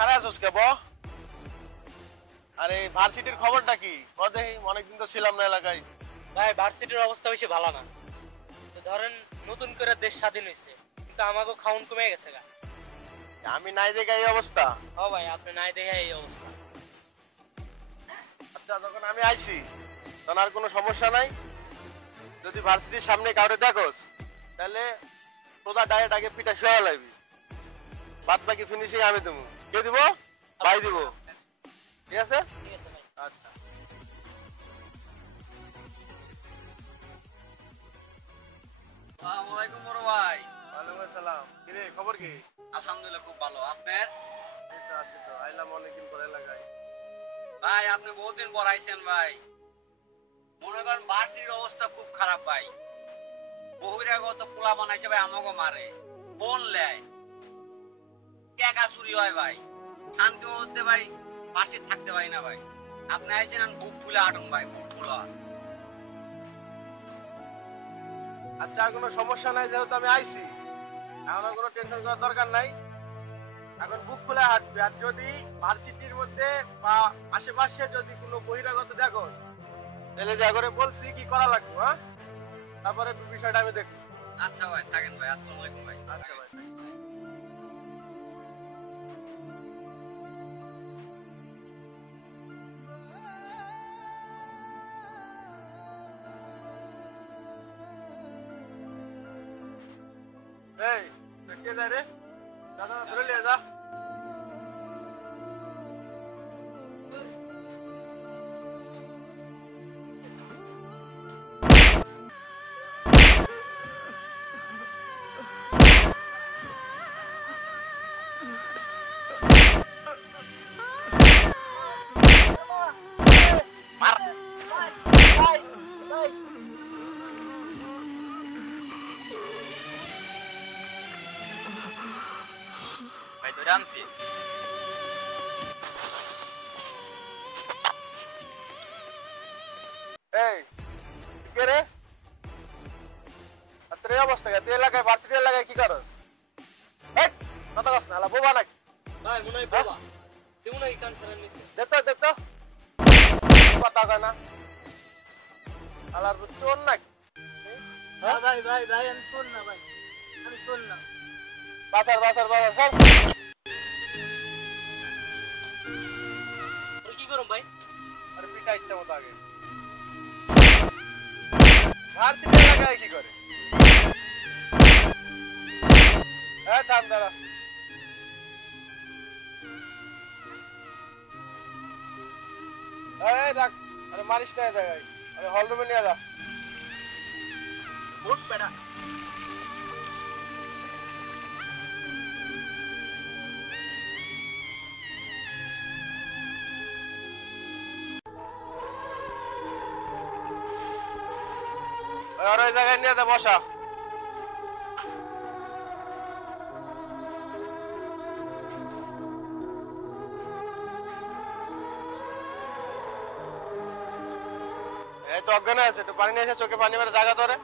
খারাপ আছিস কে ব? আরে ভার্সিটির খবরটা কি? দেখি অনেকদিন তো ছিলাম না এলাকায়। ভাই ভার্সিটির অবস্থা বেশি ভালো না। তো ধরেন নতুন করে দেশ স্বাধীন হয়েছে, কিন্তু আমাকেও খাউন কমে গেছে গা। আমি নাই দেখে এই অবস্থা। ও ভাই আপনি নাই দেখে এই অবস্থা। আচ্ছা যখন আমি আইছি তখন আর কোনো সমস্যা নাই। যদি ভার্সিটির সামনে কাউরে দেখোস তাহলে তোদা ডাইরেক্ট আগে পিঠা শুয়ে লাগবি। বাদ বাকি ফিনিশিং আমি দেবো। কে দিব? ভাই দিব। ঠিক আছে? ঠিক আছে ভাই। আচ্ছা। আসসালামু আলাইকুম বড় ভাই। ওয়ালাইকুম আসসালাম। কি রে খবর কি? আলহামদুলিল্লাহ খুব ভালো। আপনার? এই তো আছি তো। আইলাম অনেকদিন পরে এলাকায়। ভাই আপনি বহুদিন পর আইছেন ভাই। মনে করেন ভার্সিটির অবস্থা খুব খারাপ ভাই। বহিরাগত পোলা বানাইছে ভাই, আমাকে মারে, ফোন লেয়, টাকা চুরি হয় ভাই। শান্তির মধ্যে ভাই ভার্সিটি থাকতে পারি না ভাই। আপনি আইছেন আমি বুক ফুলে আটুন ভাই, বুক ফুলা। আচ্ছা আর কোনো সমস্যা নাই, যেহেতু আমি আইছি এখন আর কোনো টেনশন করার দরকার নাই। এখন বুক খুলে হাঁটবে। আর যদি ভার্সিটির মধ্যে বা আশেপাশে যদি কোনো বহিরাগত দেখো তাহলে যা করে বলছি কি করা লাগবে, হ্যাঁ? তারপরে বিষয়টা আমি দেখবো। আচ্ছা ভাই থাকেন ভাই। আসসালামু আলাইকুম ভাই। আচ্ছা ভাই। এই কে যায় রে? দাদা ধরে নিয়ে যা। ভাই ধরে আনছি। এই কে রে? আর তোর এই অবস্থা কে? তুই এলাকায় ভার্সিটি এলাকায় কি করস? এই কথা কস না, আলা বোবা নাকি? ভাই মনে হয় বাবা তুই মনে হয় কান সারা নিছে। দেখতো কথা কয় না আলার চোর নাকি? ভাই ভাই ভাই আমি শোন না ভাই, আমি শোন না। বাসার সর। তুই কি করুম ভাই? আরে পিঠা ইচ্ছা মতো আগে। ভার্সিটি এলাকায় কি করে? হ্যাঁ থাম দাঁড়া। এই রাখ। আরে মারিস না জায়গায়। আরে হল রুমে নিয়ে যা। উঠ বেটা। আর ওই জায়গায় নিয়ে যা, বসা। এই তো অজ্ঞান আছে, একটু পানি নিয়ে এসে চোখে পানি মেরে জায়গা ধরে।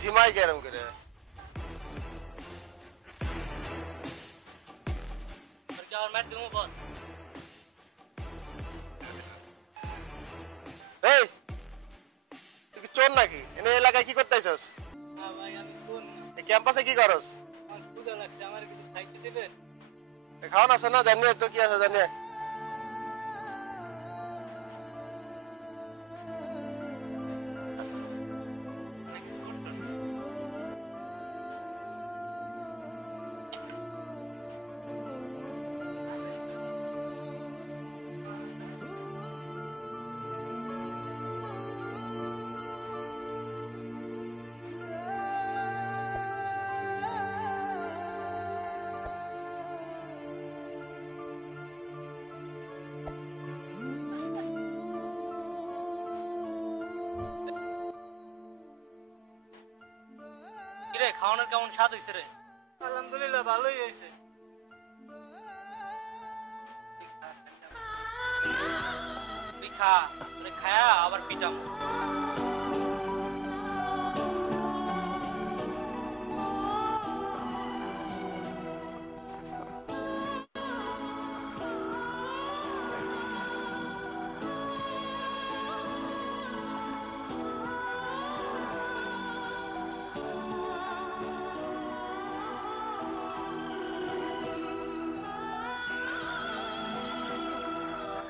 ঝিমাই কেরম করে? তোর কি আমার ম্যাট দিমু বস? এই তুই কি চোর নাকি? এনে এলাকায় কি করতে আইছস? হ্যাঁ ভাই আমি শোন না। এই ক্যাম্পাসে কি করস? আমার ক্ষুধা লাগছে, আমার কিছু খাইতে দেবেন? খাওয়ান আছে না? জানিয়ে তো কি আছে জানিয়ে। নাকি শোন না। কি রে খাওয়ানোর কেমন স্বাদ হইছে রে? ভালো আলহামদুলিল্লাহ ভালোই হয়েছে। তুই খা, তোরে খায়া আবার পিটাম।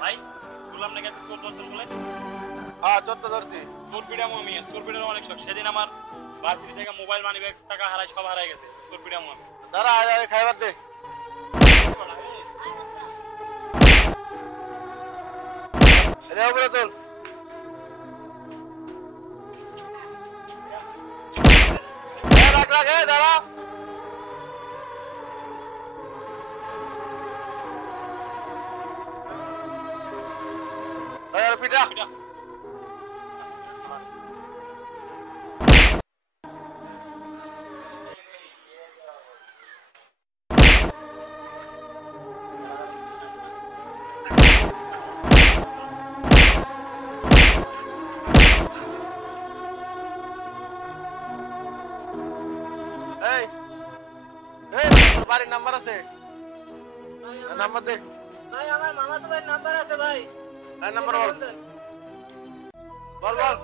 ভাই বললাম না গেছে চোর ধরছেন বলে? হ্যাঁ চোর তো ধরছি। চোর পিটামো আমি, চোর পিটানো অনেক শখ। সেদিন আমার ভার্সিটি থেকে মোবাইল মানি ব্যাগ টাকা হারাই, সব হারাই গেছে। চোর পিটামো আমি। দাঁড়া আরে খাইবার দে। আরে উপরে তোল। রাখ রাখ দাঁড়া। পিটা পিটা। এই এই তোর বাড়ির নাম্বার আছে? ভাই নাম্বার দে। ভাই আমার মামা তো ভাই নাম্বার আছে ভাই। এই নাম্বার বল বল বল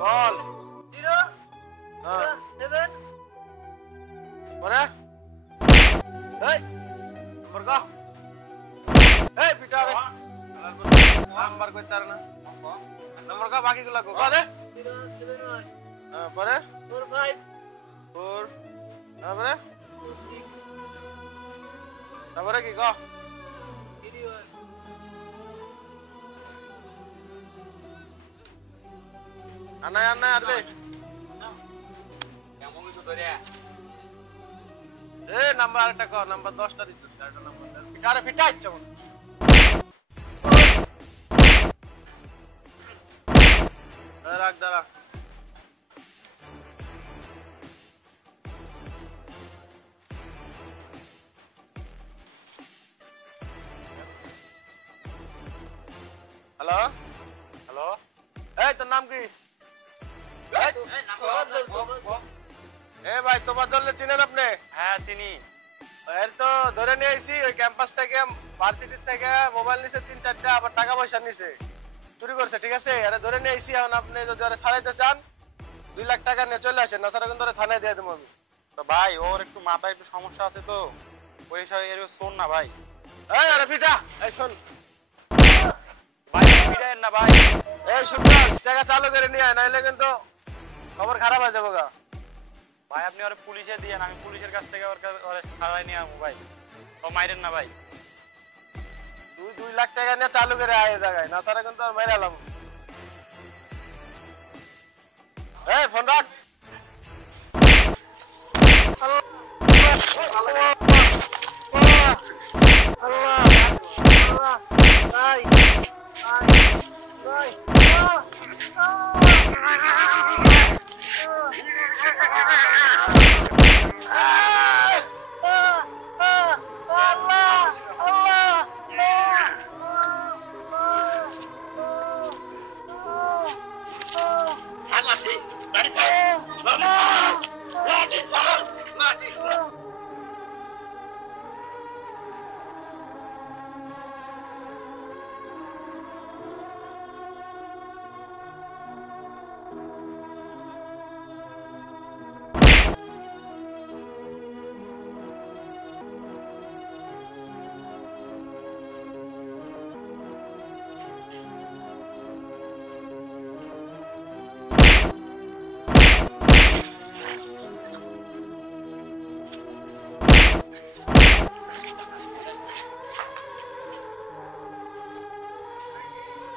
বল। 0 হ্যাঁ 7 পরে এই নাম্বার কা এই পিটা রে নাম্বার কই তার না নাম্বার কা বাকি গুলা কো দে। 071 হ্যাঁ পরে 45 4 তারপরে 26 তারপরে কি কা 81 আনা আনা আর দে। কেমন কিছু ধরে এ নাম্বার আরেকটা ক নাম্বার 10টা দিছিস আরেকটা নাম্বার দে। পিটা রে পিটা ইচ্ছা মন। রাখ দাঁড়া। হ্যালো হ্যালো, এই তোর নাম কি? এ ভাই তোমার দলে চিনেন আপনি? হ্যাঁ চিনি। এর তো ধরে নিয়ে আইছি ওই ক্যাম্পাস থেকে ভার্সিটি থেকে মোবাইল নিছে 3-4টা আবার টাকা পয়সা নিছে চুরি করছে ঠিক আছে। আরে ধরে নিয়ে আইছি এখন আপনি যদি আরে ছাড়াইতে চান 2 লাখ টাকা নিয়ে চলে আসেন না স্যার কিন্তু ওরে থানায় দিয়ে দেবো আমি। তো ভাই ওর একটু মাথায় একটু সমস্যা আছে তো, ওই হিসাবে এর শোন না ভাই। এই আরে পিটা এই শোন ভাই পিটায়েন না ভাই। এই সুভাষ টাকা চালু করে নিয়ে আয় নাইলে কিন্তু খবর খারাপ হয়ে যাবো গা। ভাই আপনি ওরে পুলিশে দিয়েন, আমি পুলিশের কাছ থেকে ওরে ছাড়াই নিয়ে আমু ভাই। ও মাইরেন না ভাই। তুই 2 লাখ টাকা নিয়ে চালু করে আয় জায়গায় না স্যার কিন্তু আর মেরে এলাম। এই ফোন রাখ।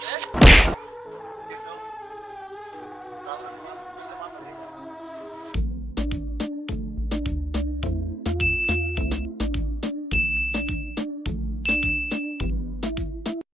এ